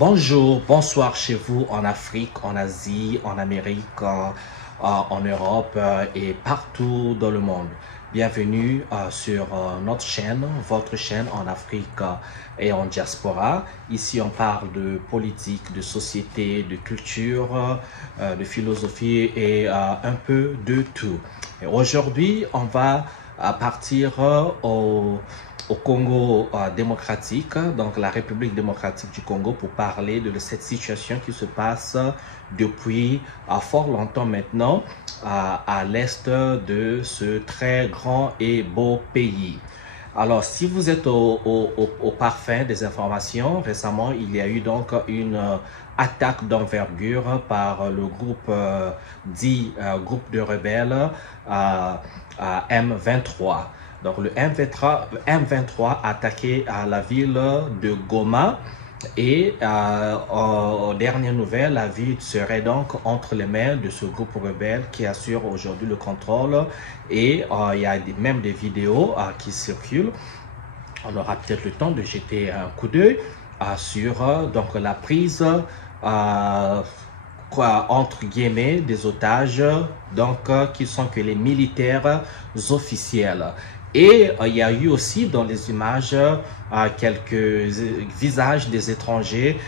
Bonjour, bonsoir chez vous en Afrique, en Asie, en Amérique, en Europe et partout dans le monde. Bienvenue sur notre chaîne, votre chaîne en Afrique et en diaspora. Ici, on parle de politique, de société, de culture, de philosophie et un peu de tout. Et aujourd'hui, on va partir au Congo démocratique, donc la République démocratique du Congo, pour parler de cette situation qui se passe depuis fort longtemps maintenant à l'est de ce très grand et beau pays. Alors, si vous êtes au parfum des informations, récemment, il y a eu donc une attaque d'envergure par le groupe dit groupe de rebelles M23. Donc le M23 a attaqué à la ville de Goma et aux dernières nouvelles, la ville serait donc entre les mains de ce groupe rebelle qui assure aujourd'hui le contrôle et il y a même des vidéos qui circulent. On aura peut-être le temps de jeter un coup d'œil sur donc la prise entre guillemets des otages donc qui sont que les militaires officiels. Et il y a eu aussi dans les images quelques visages des étrangers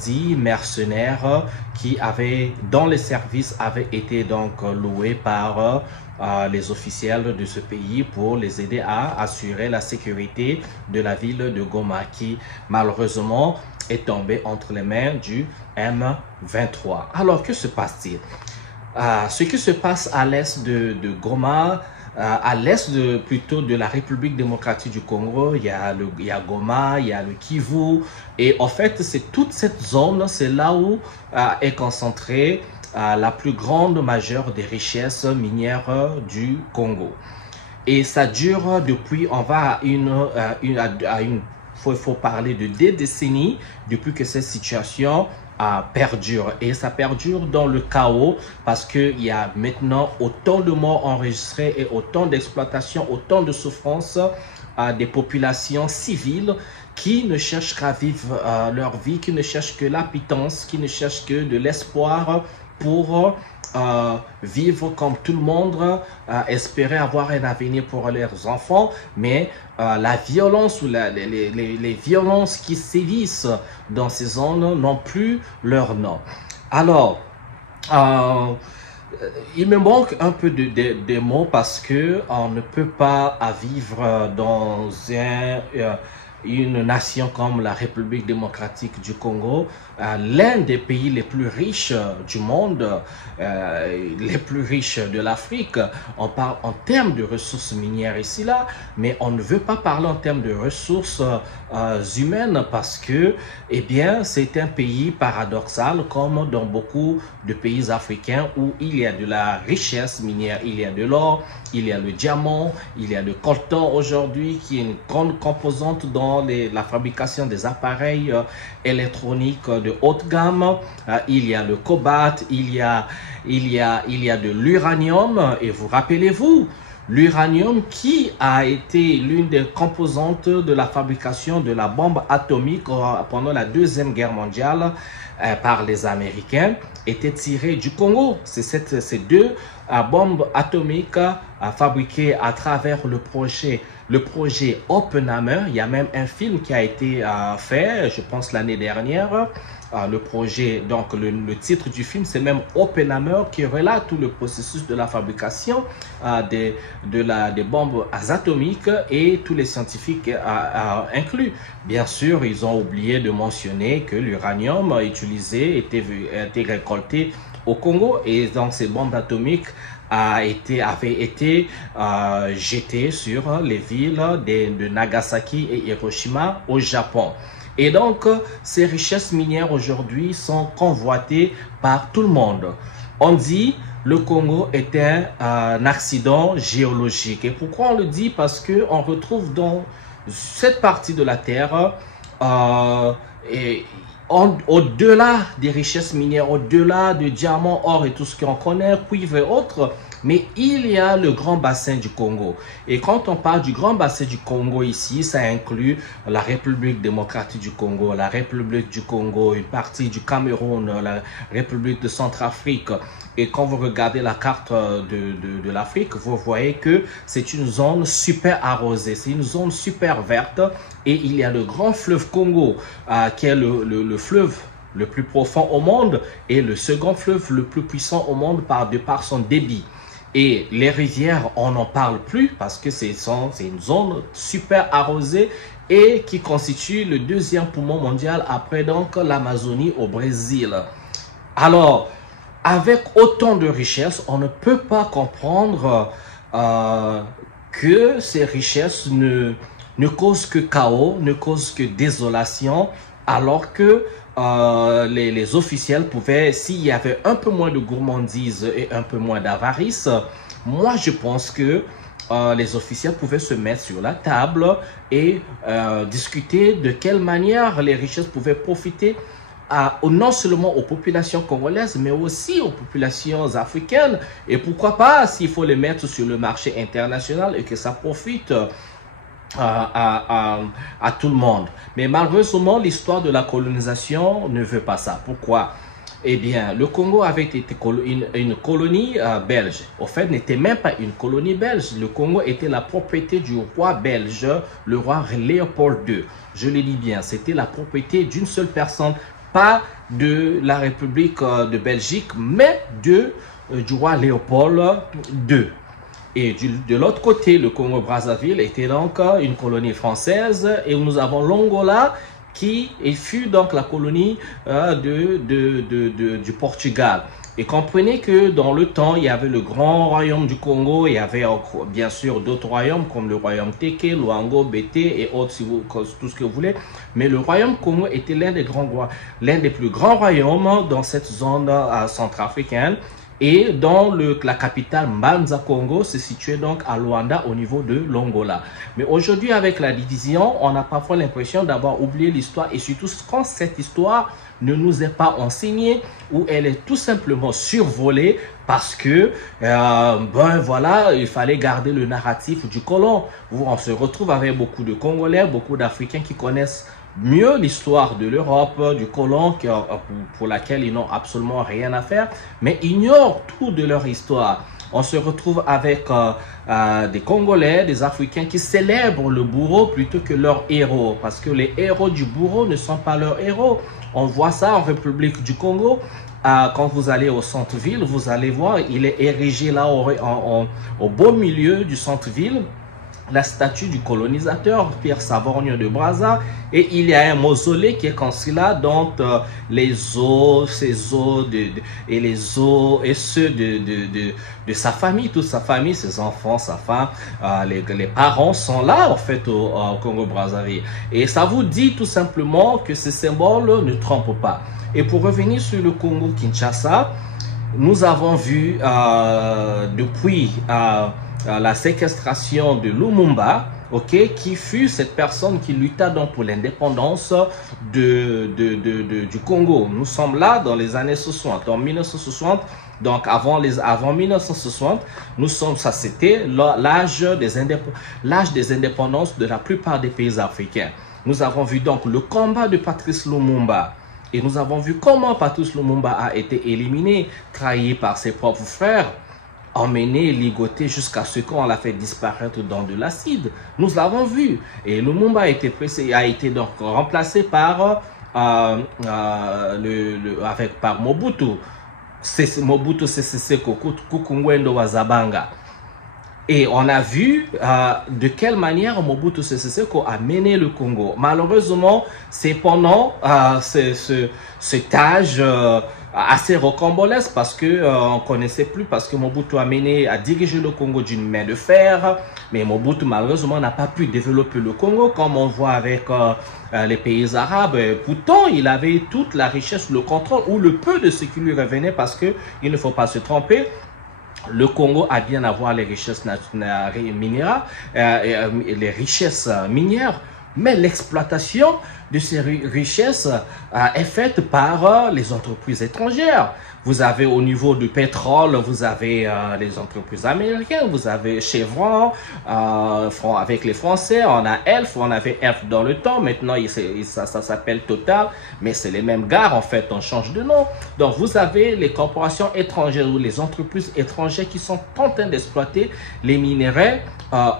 dits mercenaires qui avaient, dans les services, avaient été donc loués par les officiels de ce pays pour les aider à assurer la sécurité de la ville de Goma qui malheureusement est tombée entre les mains du M23. Alors que se passe-t-il? Ce qui se passe à l'est de Goma, à l'est plutôt de la République démocratique du Congo, il y a Goma, il y a le Kivu, et en fait c'est toute cette zone, c'est là où est concentrée la plus grande majeure des richesses minières du Congo. Et ça dure depuis, on va à une faut parler de des décennies depuis que cette situation perdure. Et ça perdure dans le chaos parce qu'il y a maintenant autant de morts enregistrés et autant d'exploitation, autant de souffrances des populations civiles qui ne cherchent qu'à vivre leur vie, qui ne cherchent que la pitance, qui ne cherchent que de l'espoir pour vivre comme tout le monde, espérer avoir un avenir pour leurs enfants, mais la violence ou les violences qui sévissent dans ces zones n'ont plus leur nom. Alors, il me manque un peu des mots parce que on ne peut pas vivre dans une nation comme la République démocratique du Congo, l'un des pays les plus riches du monde, les plus riches de l'Afrique. On parle en termes de ressources minières ici, là, mais on ne veut pas parler en termes de ressources humaines parce que, eh bien, c'est un pays paradoxal comme dans beaucoup de pays africains où il y a de la richesse minière, il y a de l'or, il y a le diamant, il y a le coltan aujourd'hui qui est une grande composante dans la fabrication des appareils électroniques de haute gamme. Il y a le cobalt, il y a de l'uranium. Et vous rappelez-vous, l'uranium qui a été l'une des composantes de la fabrication de la bombe atomique pendant la Deuxième Guerre mondiale par les Américains était tiré du Congo. C'est ces deux bombes atomiques fabriquées à travers le projet Oppenheimer. Il y a même un film qui a été fait, je pense l'année dernière. Le projet, donc le titre du film, c'est même Oppenheimer qui relate tout le processus de la fabrication des bombes atomiques et tous les scientifiques inclus. Bien sûr, ils ont oublié de mentionner que l'uranium utilisé était récolté au Congo et donc ces bombes atomiques avaient été jetées sur les villes de Nagasaki et Hiroshima au Japon. Et donc, ces richesses minières aujourd'hui sont convoitées par tout le monde. On dit le Congo est un accident géologique. Et pourquoi on le dit? Parce qu'on retrouve dans cette partie de la Terre au-delà des richesses minières, au-delà de diamants, or et tout ce qu'on connaît, cuivre et autres, mais il y a le grand bassin du Congo. Et quand on parle du grand bassin du Congo ici, ça inclut la République démocratique du Congo, la République du Congo, une partie du Cameroun, la République de Centrafrique. Et quand vous regardez la carte de l'Afrique, vous voyez que c'est une zone super arrosée, c'est une zone super verte. Et il y a le grand fleuve Congo, qui est le fleuve le plus profond au monde et le second fleuve le plus puissant au monde de par son débit. Et les rivières, on n'en parle plus parce que c'est une zone super arrosée et qui constitue le deuxième poumon mondial après donc l'Amazonie au Brésil. Alors, avec autant de richesses, on ne peut pas comprendre que ces richesses ne causent que chaos, ne causent que désolation, alors que les officiels pouvaient, s'il y avait un peu moins de gourmandise et un peu moins d'avarice, moi je pense que les officiels pouvaient se mettre sur la table et discuter de quelle manière les richesses pouvaient profiter non seulement aux populations congolaises, mais aussi aux populations africaines. Et pourquoi pas, s'il faut les mettre sur le marché international et que ça profite à tout le monde. Mais malheureusement, l'histoire de la colonisation ne veut pas ça. Pourquoi? Eh bien, le Congo avait été une colonie belge. Au fait, n'était même pas une colonie belge. Le Congo était la propriété du roi belge, le roi Léopold II. Je le dis bien, c'était la propriété d'une seule personne, pas de la République de Belgique, mais du roi Léopold II. Et de l'autre côté, le Congo-Brazzaville était donc une colonie française et nous avons l'Angola qui fut donc la colonie du Portugal. Et comprenez que dans le temps, il y avait le grand royaume du Congo, il y avait bien sûr d'autres royaumes comme le royaume Téké, Luango, Bété et autres, si vous, tout ce que vous voulez. Mais le royaume Congo était l'un des plus grands royaumes dans cette zone centrafricaine. Et dans la capitale Mbanza Congo se situait donc à Luanda au niveau de l'Angola. Mais aujourd'hui avec la division, on a parfois l'impression d'avoir oublié l'histoire et surtout quand cette histoire ne nous est pas enseignée ou elle est tout simplement survolée parce que, ben voilà, il fallait garder le narratif du colon. On se retrouve avec beaucoup de Congolais, beaucoup d'Africains qui connaissent mieux l'histoire de l'Europe, du colon, pour laquelle ils n'ont absolument rien à faire, mais ignorent tout de leur histoire. On se retrouve avec des Congolais, des Africains qui célèbrent le bourreau plutôt que leurs héros, parce que les héros du bourreau ne sont pas leurs héros. On voit ça en République du Congo. Quand vous allez au centre-ville, vous allez voir, il est érigé là au beau milieu du centre-ville, la statue du colonisateur Pierre Savorgnon de Brazza, et il y a un mausolée qui est construit là dont les os, ses os et les os et ceux de sa famille, toute sa famille, ses enfants, sa femme, les parents sont là en fait au Congo-Brazzaville. Et ça vous dit tout simplement que ce symbole ne trompe pas. Et pour revenir sur le Congo-Kinshasa, nous avons vu depuis la séquestration de Lumumba, ok, qui fut cette personne qui lutta donc pour l'indépendance du Congo. Nous sommes là dans les années 60, en 1960. Donc avant 1960, ça c'était l'âge des indépendances de la plupart des pays africains. Nous avons vu donc le combat de Patrice Lumumba. Et nous avons vu comment Patrice Lumumba a été éliminé, trahi par ses propres frères, emmené, ligoté jusqu'à ce qu'on l'a fait disparaître dans de l'acide. Nous l'avons vu. Et Lumumba a été donc remplacé par Mobutu. Mobutu Sese Seko Kukungwendo Wazabanga. Et on a vu de quelle manière Mobutu Sese Seko a mené le Congo. Malheureusement, c'est pendant cet âge assez rocambolesque parce que on connaissait plus, parce que Mobutu a dirigé le Congo d'une main de fer, mais Mobutu malheureusement n'a pas pu développer le Congo comme on voit avec les pays arabes. Pourtant, il avait toute la richesse, le contrôle ou le peu de ce qui lui revenait, parce que il ne faut pas se tromper. Le Congo a bien avoir les richesses minières, Mais l'exploitation de ces richesses est faite par les entreprises étrangères. Vous avez au niveau du pétrole, vous avez les entreprises américaines, vous avez Chevron avec les Français, on a Elf, on avait Elf dans le temps, maintenant ça s'appelle Total, mais c'est les mêmes gars en fait, on change de nom. Donc vous avez les corporations étrangères ou les entreprises étrangères qui sont en train d'exploiter les minerais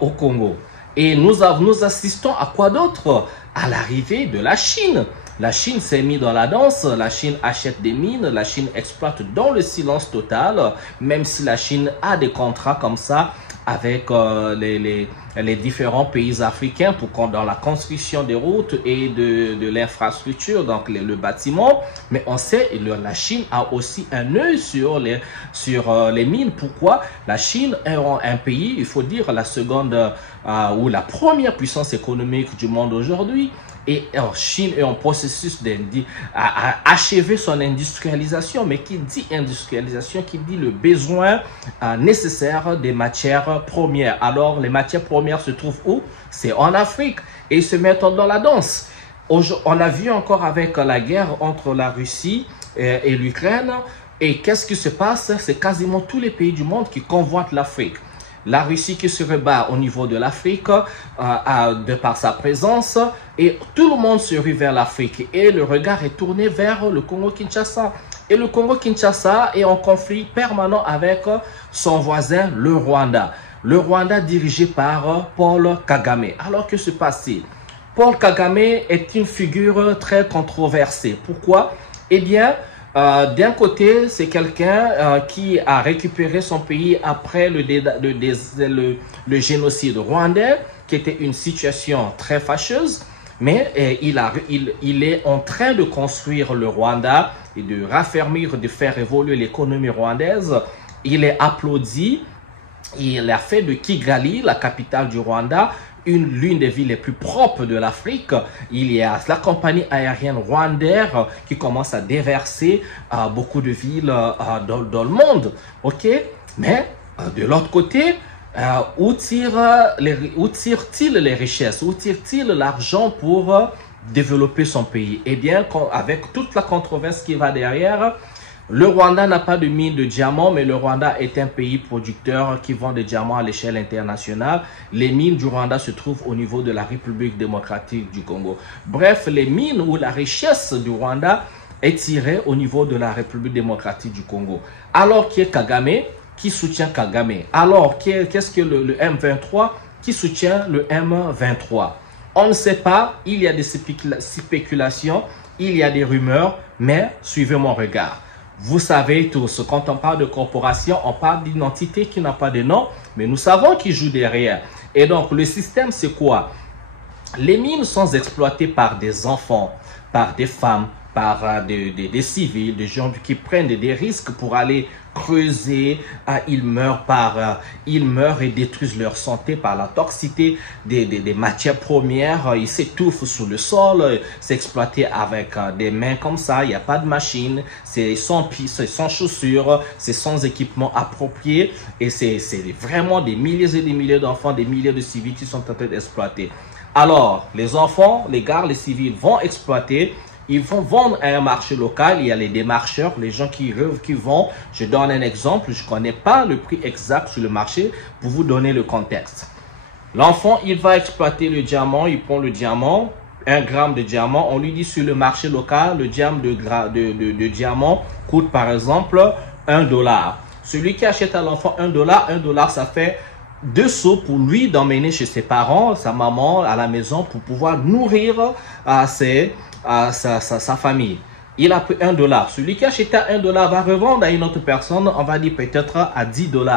au Congo. Et nous assistons à quoi d'autre? À l'arrivée de la Chine. La Chine s'est mise dans la danse, la Chine achète des mines, la Chine exploite dans le silence total, même si la Chine a des contrats comme ça avec les différents pays africains dans la construction des routes et de l'infrastructure, donc le bâtiment. Mais on sait que la Chine a aussi un œil sur les mines. Pourquoi? La Chine est un pays, il faut dire, la seconde ou la première puissance économique du monde aujourd'hui. Et en Chine est en processus d'achever son industrialisation. Mais qui dit industrialisation, qui dit le besoin nécessaire des matières premières. Alors, les matières premières se trouvent où? C'est en Afrique. Et ils se mettent dans la danse. On a vu encore avec la guerre entre la Russie et l'Ukraine. Et qu'est-ce qui se passe? C'est quasiment tous les pays du monde qui convoitent l'Afrique. La Russie qui se rebat au niveau de l'Afrique de par sa présence et tout le monde se rue vers l'Afrique et le regard est tourné vers le Congo-Kinshasa. Et le Congo-Kinshasa est en conflit permanent avec son voisin, le Rwanda. Le Rwanda dirigé par Paul Kagame. Alors que se passe-t-il? Paul Kagame est une figure très controversée. Pourquoi? Eh bien, d'un côté, c'est quelqu'un qui a récupéré son pays après le génocide rwandais, qui était une situation très fâcheuse, mais il est en train de construire le Rwanda et de raffermir, de faire évoluer l'économie rwandaise. Il est applaudi, il a fait de Kigali, la capitale du Rwanda, l'une des villes les plus propres de l'Afrique. Il y a la compagnie aérienne Rwandair qui commence à déverser beaucoup de villes dans le monde. Ok, mais de l'autre côté, où tire-t-il les richesses? Où tire-t-il l'argent pour développer son pays? Eh bien, avec toute la controverse qui va derrière, le Rwanda n'a pas de mine de diamants, mais le Rwanda est un pays producteur qui vend des diamants à l'échelle internationale. Les mines du Rwanda se trouvent au niveau de la République démocratique du Congo. Bref, les mines ou la richesse du Rwanda est tirée au niveau de la République démocratique du Congo. Alors qui est Kagame, qui soutient Kagame? Alors qu'est-ce que le M23 qui soutient le M23? On ne sait pas, il y a des spéculations, il y a des rumeurs, mais suivez mon regard. Vous savez tous, quand on parle de corporation, on parle d'identité qui n'a pas de nom, mais nous savons qui joue derrière. Et donc, le système, c'est quoi? Les mines sont exploitées par des enfants, par des femmes, par des civils, des gens qui prennent des risques pour aller creuser. Ils meurent et détruisent leur santé par la toxicité des matières premières. Ils s'étouffent sous le sol. C'est exploité avec des mains comme ça. Il n'y a pas de machine. C'est sans pieds, c'est sans chaussures. C'est sans équipement approprié. Et c'est vraiment des milliers et des milliers d'enfants, des milliers de civils qui sont en train d'exploiter. Alors, les enfants, les gars, les civils vont exploiter. Ils vont vendre à un marché local. Il y a les démarcheurs, les gens qui vont. Je donne un exemple. Je ne connais pas le prix exact sur le marché pour vous donner le contexte. L'enfant, il va exploiter le diamant. Il prend le diamant, 1 gramme de diamant. On lui dit sur le marché local, le diamant de diamant coûte par exemple $1. Celui qui achète à l'enfant $1, ça fait 2 sous pour lui d'emmener chez ses parents, sa maman à la maison pour pouvoir nourrir sa famille. Il a pris $1. Celui qui achète à $1 va revendre à une autre personne, on va dire peut-être à $10.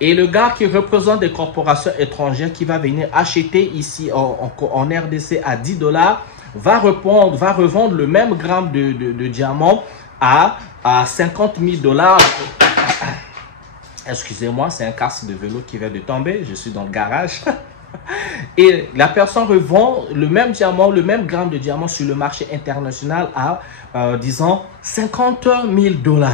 Et le gars qui représente des corporations étrangères qui va venir acheter ici en RDC à $10 va revendre le même gramme de diamant à $50 000. Excusez-moi, c'est un casque de vélo qui vient de tomber. Je suis dans le garage. Et la personne revend le même diamant, le même gramme de diamant sur le marché international à, disons, $50 000.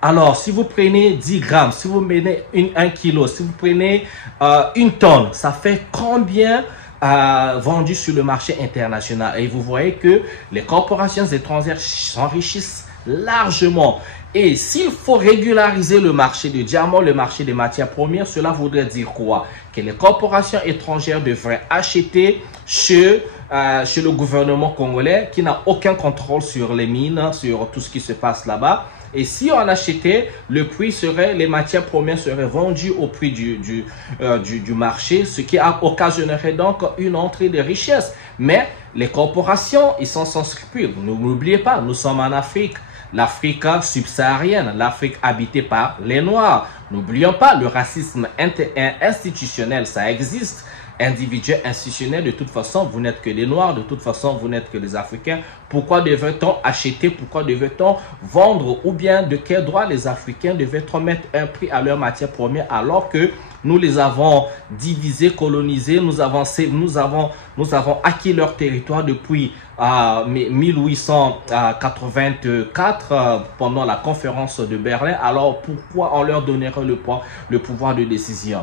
Alors, si vous prenez 10 grammes, si vous prenez 1 kilo, si vous prenez 1 tonne, ça fait combien vendus sur le marché international. Et vous voyez que les corporations étrangères s'enrichissent largement. Et s'il faut régulariser le marché du diamant, le marché des matières premières, cela voudrait dire quoi? Que les corporations étrangères devraient acheter chez le gouvernement congolais qui n'a aucun contrôle sur les mines, sur tout ce qui se passe là-bas. Et si on achetait, le prix serait, les matières premières seraient vendues au prix du marché, ce qui occasionnerait donc une entrée de richesse. Mais les corporations, ils sont sans scrupules. N'oubliez pas, nous sommes en Afrique. L'Afrique subsaharienne, l'Afrique habitée par les Noirs. N'oublions pas, le racisme institutionnel, ça existe. Individuel, institutionnel, de toute façon, vous n'êtes que des Noirs, de toute façon, vous n'êtes que des Africains. Pourquoi devait-on acheter, pourquoi devait-on vendre, ou bien de quel droit les Africains devaient-on mettre un prix à leurs matières premières alors que nous les avons divisés, colonisés, nous avons acquis leur territoire depuis 1884 pendant la conférence de Berlin. Alors pourquoi on leur donnerait le pouvoir de décision?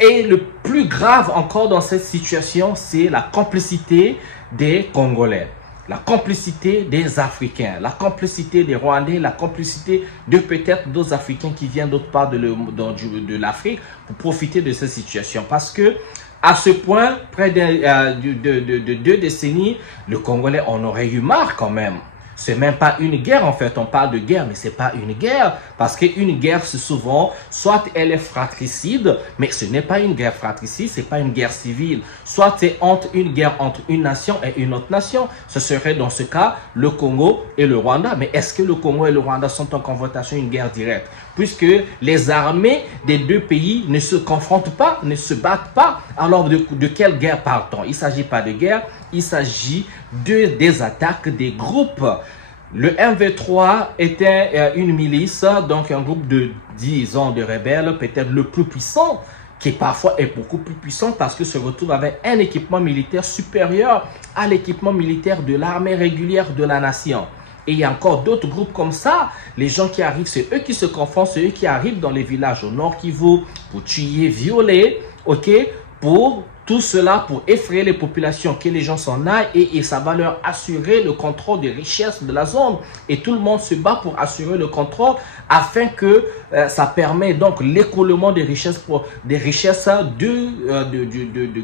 Et le plus grave encore dans cette situation, c'est la complicité des Congolais, la complicité des Africains, la complicité des Rwandais, la complicité de peut-être d'autres Africains qui viennent d'autre part de l'Afrique pour profiter de cette situation. Parce que à ce point, près de 2 décennies, le Congolais en aurait eu marre quand même. C'est même pas une guerre en fait, on parle de guerre, mais c'est pas une guerre. Parce qu'une guerre, c'est souvent, soit elle est fratricide, mais ce n'est pas une guerre fratricide, c'est pas une guerre civile. Soit c'est une guerre entre une nation et une autre nation. Ce serait dans ce cas le Congo et le Rwanda. Mais est-ce que le Congo et le Rwanda sont en confrontation, une guerre directe? Puisque les armées des 2 pays ne se confrontent pas, ne se battent pas. Alors de quelle guerre parle-t-on? Il ne s'agit pas de guerre, il s'agit des attaques des groupes. Le MV3 était une milice, donc un groupe de, disons, de rebelles, peut-être le plus puissant, qui parfois est beaucoup plus puissant parce que se retrouve avec un équipement militaire supérieur à l'équipement militaire de l'armée régulière de la nation. Et il y a encore d'autres groupes comme ça. Les gens qui arrivent, c'est eux qui se confondent, c'est eux qui arrivent dans les villages au Nord Kivu pour tuer, violer, ok, pour tout cela, pour effrayer les populations, que les gens s'en aillent et ça va leur assurer le contrôle des richesses de la zone. Et tout le monde se bat pour assurer le contrôle afin que ça permet donc l'écoulement des richesses, de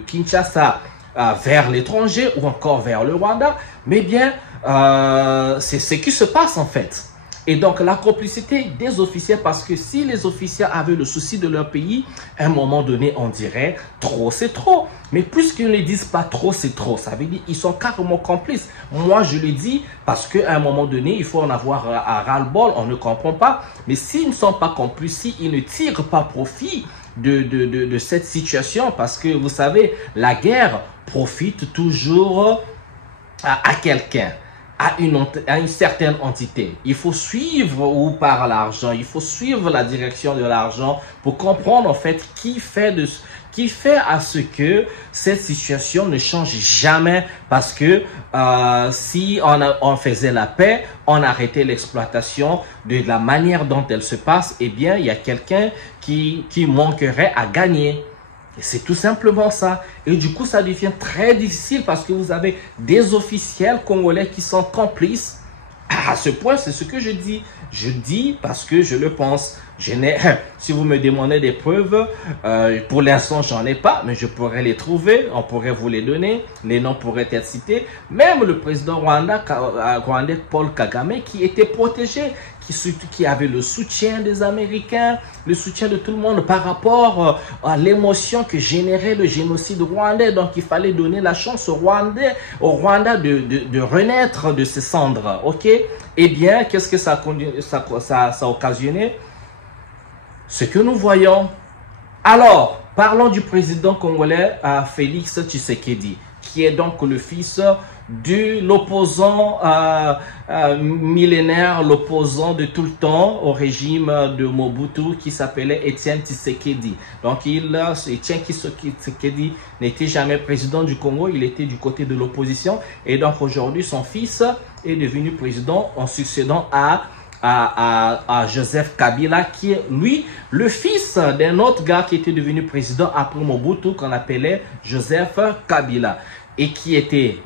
Kinshasa vers l'étranger ou encore vers le Rwanda. Mais bien, c'est ce qui se passe en fait. Et donc la complicité des officiers, parce que si les officiers avaient le souci de leur pays, à un moment donné on dirait trop c'est trop. Mais puisqu'ils ne disent pas trop c'est trop, ça veut dire qu'ils sont carrément complices. Moi je le dis parce qu'à un moment donné il faut en avoir à ras-le-bol, on ne comprend pas. Mais s'ils ne sont pas complices, s'ils ne tirent pas profit de cette situation, parce que vous savez, la guerre profite toujours à quelqu'un, à une certaine entité. Il faut suivre où part l'argent, il faut suivre la direction de l'argent pour comprendre en fait qui fait à ce que cette situation ne change jamais, parce que si on faisait la paix, on arrêtait l'exploitation de la manière dont elle se passe, eh bien il y a quelqu'un qui manquerait à gagner. C'est tout simplement ça. Et du coup, ça devient très difficile parce que vous avez des officiels congolais qui sont complices. À ce point, c'est ce que je dis. Je dis parce que je le pense. Si vous me demandez des preuves, pour l'instant, j'en ai pas, mais je pourrais les trouver. On pourrait vous les donner. Les noms pourraient être cités. Même le président rwandais Paul Kagame, qui était protégé, qui avait le soutien des Américains, le soutien de tout le monde par rapport à l'émotion que générait le génocide rwandais. Donc, il fallait donner la chance au Rwanda de renaître de ses cendres. Ok? Eh bien, qu'est-ce que ça a occasionné? Ce que nous voyons. Alors, parlons du président congolais Félix Tshisekedi, qui est donc le fils de l'opposant millénaire, l'opposant de tout le temps au régime de Mobutu, qui s'appelait Étienne Tshisekedi. Donc, Étienne Tshisekedi n'était jamais président du Congo, il était du côté de l'opposition. Et donc, aujourd'hui, son fils est devenu président en succédant à à Joseph Kabila, qui est, lui, le fils d'un autre gars qui était devenu président après Mobutu, qu'on appelait Joseph Kabila, et qui était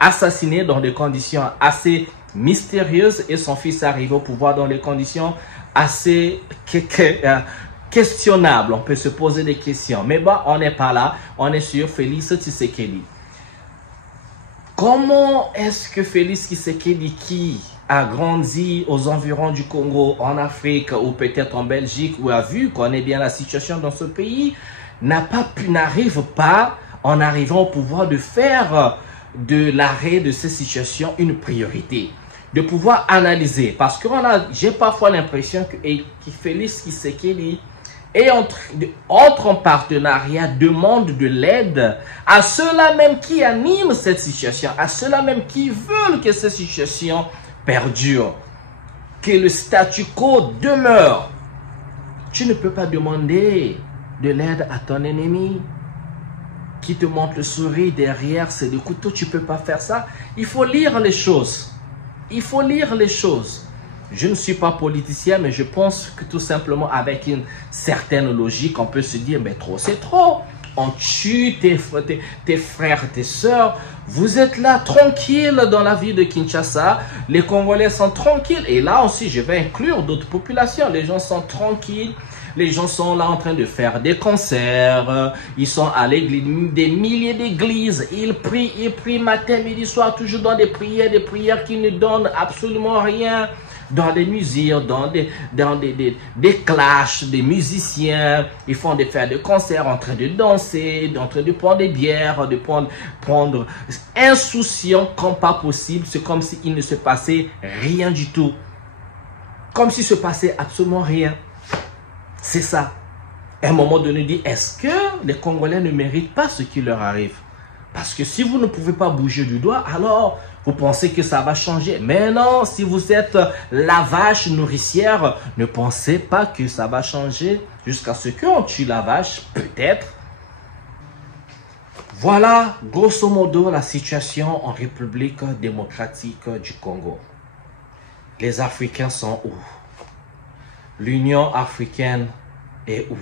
assassiné dans des conditions assez mystérieuses, et son fils est arrivé au pouvoir dans des conditions assez questionnables. On peut se poser des questions. Mais bon, on n'est pas là. On est sur Félix Tshisekedi. Comment est-ce que Félix Tshisekedi, qui a grandi aux environs du Congo, en Afrique ou peut-être en Belgique, ou a vu qu'on est bien la situation dans ce pays, n'arrive pas, en arrivant au pouvoir, de faire de l'arrêt de ces situations une priorité, de pouvoir analyser, parce que j'ai parfois l'impression que Félix Tshisekedi entre en partenariat, demande de l'aide à ceux-là même qui animent cette situation, à ceux-là même qui veulent que cette situation perdure, que le statu quo demeure. Tu ne peux pas demander de l'aide à ton ennemi qui te montre le sourire derrière, c'est des couteaux. Tu ne peux pas faire ça. Il faut lire les choses. Il faut lire les choses. Je ne suis pas politicien, mais je pense que tout simplement avec une certaine logique, on peut se dire, mais trop c'est trop. On tue tes frères, tes sœurs. Vous êtes là tranquille dans la ville de Kinshasa. Les Congolais sont tranquilles. Et là aussi, je vais inclure d'autres populations. Les gens sont tranquilles. Les gens sont là en train de faire des concerts. Ils sont à l'église, des milliers d'églises. Ils prient matin, midi, soir, toujours dans des prières qui ne donnent absolument rien. Dans des musiques, dans des clashs, des musiciens, ils font faire des concerts en train de danser, en train de prendre des bières, de prendre insouciant comme pas possible. C'est comme s'il ne se passait rien du tout. Comme s'il se passait absolument rien. C'est ça. À un moment donné, dit, est-ce que les Congolais ne méritent pas ce qui leur arrive? Parce que si vous ne pouvez pas bouger du doigt, alors vous pensez que ça va changer. Mais non, si vous êtes la vache nourricière, ne pensez pas que ça va changer jusqu'à ce qu'on tue la vache, peut-être. Voilà, grosso modo, la situation en République démocratique du Congo. Les Africains sont où? L'Union africaine est où?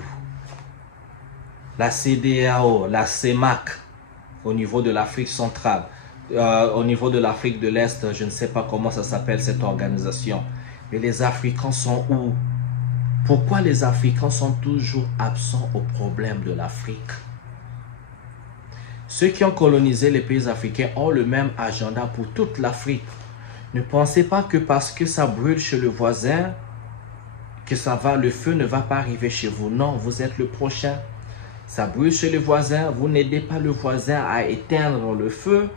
La CEDEAO, la CEMAC, au niveau de l'Afrique centrale, au niveau de l'Afrique de l'Est, je ne sais pas comment ça s'appelle cette organisation. Mais les Africains sont où? Pourquoi les Africains sont toujours absents au problème de l'Afrique? Ceux qui ont colonisé les pays africains ont le même agenda pour toute l'Afrique. Ne pensez pas que parce que ça brûle chez le voisin, que le feu ne va pas arriver chez vous. Non, vous êtes le prochain. Ça brûle chez le voisin, vous n'aidez pas le voisin à éteindre le feu,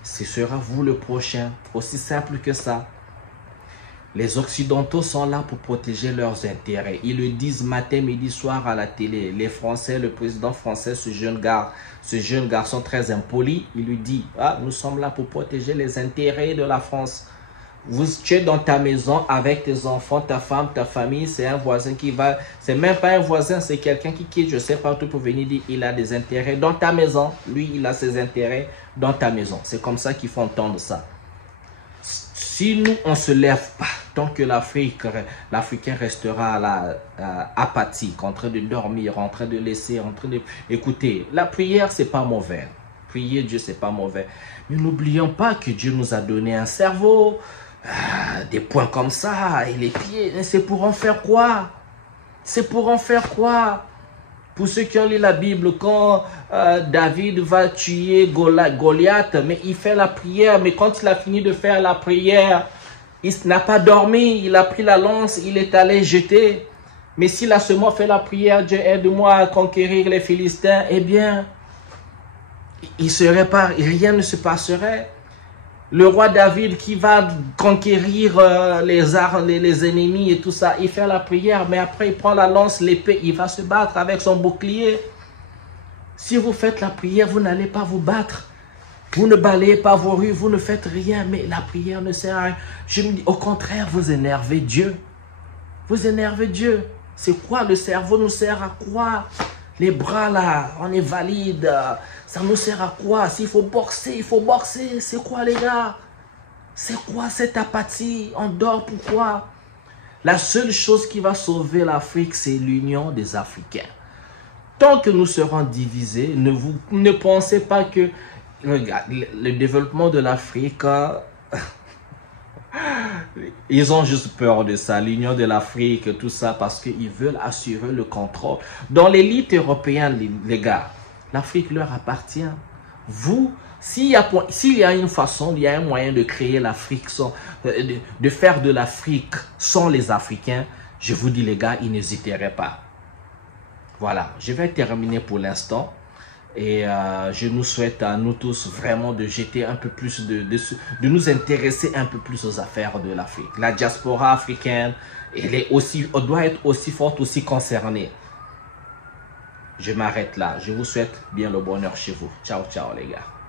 ce sera vous le prochain. Aussi simple que ça. Les Occidentaux sont là pour protéger leurs intérêts. Ils le disent matin, midi, soir à la télé. Les Français, le président français, ce jeune garçon très impoli, il lui dit, ah, nous sommes là pour protéger les intérêts de la France. Tu es dans ta maison avec tes enfants, ta femme, ta famille, c'est un voisin qui va, c'est même pas un voisin, c'est quelqu'un qui quitte, je sais pas, tout pour venir dire, il a des intérêts dans ta maison, lui il a ses intérêts dans ta maison. C'est comme ça qu'il faut entendre ça. Si nous on se lève pas, tant que l'Africain restera à la apathique, en train de dormir, en train de laisser, en train de écouter, la prière c'est pas mauvais. Prier Dieu c'est pas mauvais. Mais n'oublions pas que Dieu nous a donné un cerveau, des poings comme ça, et les pieds, c'est pour en faire quoi? C'est pour en faire quoi? Pour ceux qui ont lu la Bible, quand David va tuer Goliath, mais il fait la prière, mais quand il a fini de faire la prière, il n'a pas dormi, il a pris la lance, il est allé jeter. Mais s'il a seulement fait la prière, Dieu aide-moi à conquérir les Philistins, eh bien, rien ne se passerait. Le roi David qui va conquérir les ennemis et tout ça, il fait la prière, mais après il prend la lance, l'épée, il va se battre avec son bouclier. Si vous faites la prière, vous n'allez pas vous battre. Vous ne balayez pas vos rues, vous ne faites rien, mais la prière ne sert à rien. Je me dis, au contraire, vous énervez Dieu. Vous énervez Dieu. C'est quoi le cerveau nous sert à quoi? Les bras là, on est valide. Ça nous sert à quoi? S'il faut boxer, il faut boxer. C'est quoi les gars? C'est quoi cette apathie? On dort pourquoi? La seule chose qui va sauver l'Afrique, c'est l'union des Africains. Tant que nous serons divisés, ne pensez pas que regarde, le développement de l'Afrique, ils ont juste peur de ça, l'union de l'Afrique, tout ça, parce qu'ils veulent assurer le contrôle. Dans l'élite européenne, les gars, l'Afrique leur appartient. Vous, s'il y a une façon, il y a un moyen de créer l'Afrique, de faire de l'Afrique sans les Africains, je vous dis les gars, ils n'hésiteraient pas. Voilà, je vais terminer pour l'instant. Et je nous souhaite à nous tous vraiment de jeter un peu plus, de nous intéresser un peu plus aux affaires de l'Afrique. La diaspora africaine, elle doit être aussi forte, aussi concernée. Je m'arrête là. Je vous souhaite bien le bonheur chez vous. Ciao, ciao les gars.